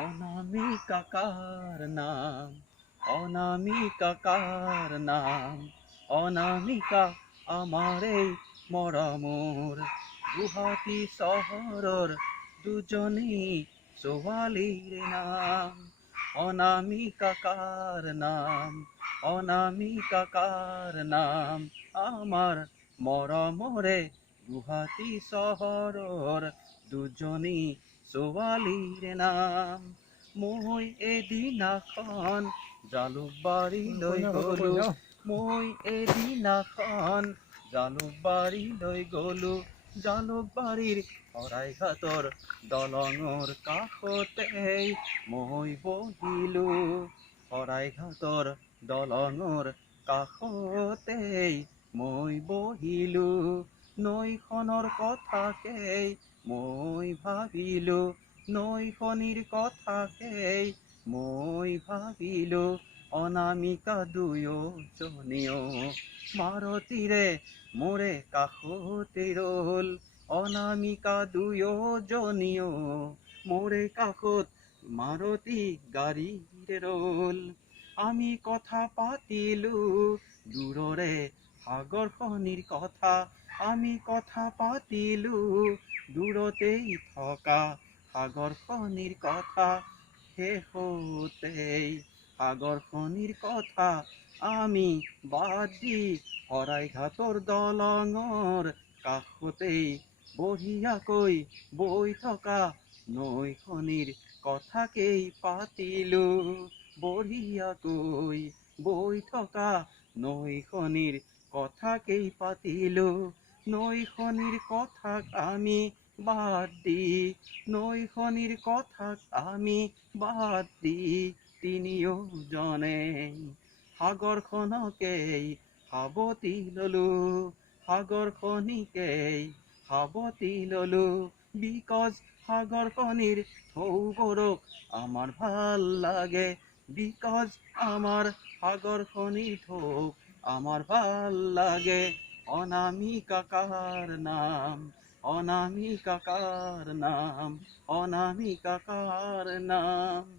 অনামিকা কাৰ নাম, অনামিকা কাৰ নাম, অনামিকা আমাৰ এই মৰমৰ গুৱাহাটী চহৰৰ দুজনী ছোৱালীৰ নাম। অনামিকা কাৰ নাম, অনামিকা কাৰ নাম, আমাৰ মৰমৰে গুৱাহাটী চহৰৰ দুজনী ছোৱালীৰ নাম। মই এদিনাখন জালুকবাৰীলৈ গলো, মই এদিনাখন জালুকবাৰীলৈ গলো, জালুকবাৰীৰ শৰাইঘাটৰ দলঙৰ কাষতেই মই বহিলো, শৰাইঘাটৰ দলঙৰ কাষতেই মই বহিলো, নৈখনৰ কথাকেই মই ভাবিলো, নৈখনিৰ কথাকেই মই ভাবিলো, অনামিকা দুয়োজনীও মাৰতিৰে মোৰে কাষতে ৰল, অনামিকা দুয়োজনীও মোৰে কাষত মাৰুতি গাড়ীৰে ৰল। আমি কথা পাতিলো দূৰৰে সাগৰখনিৰ কথা, আমি কথা পাতিলো দূৰতেই থকা সাগৰখনিৰ কথা, শেষতেই সাগৰখনিৰ কথা আমি বাদ দি শৰাইঘাটৰ দলঙৰ কাষতেই বঢ়িয়াকৈ বৈ থকা নৈখনিৰ কথাকেই পাতিলো, বঢ়িয়াকৈ বৈ থকা নৈখনিৰ কথাকেই পাতিলো। নৈখনিৰ কথাক আমি বাদ দি, নৈখনিৰ কথাক আমি বাদ দি তিনিওজনে সাগৰখনকেই সাৱটি ললো, সাগৰখনিকেই সাৱটি ললো, বিকজ সাগৰখনিৰ ঢৌবোৰক আমাৰ ভাল লাগে, বিকজ আমাৰ সাগৰখনিৰ ঢৌ আমাৰ ভাল লাগে। অনামিকা কাৰ নাম, অনামিকা কাৰ নাম, অনামিকা কাৰ নাম।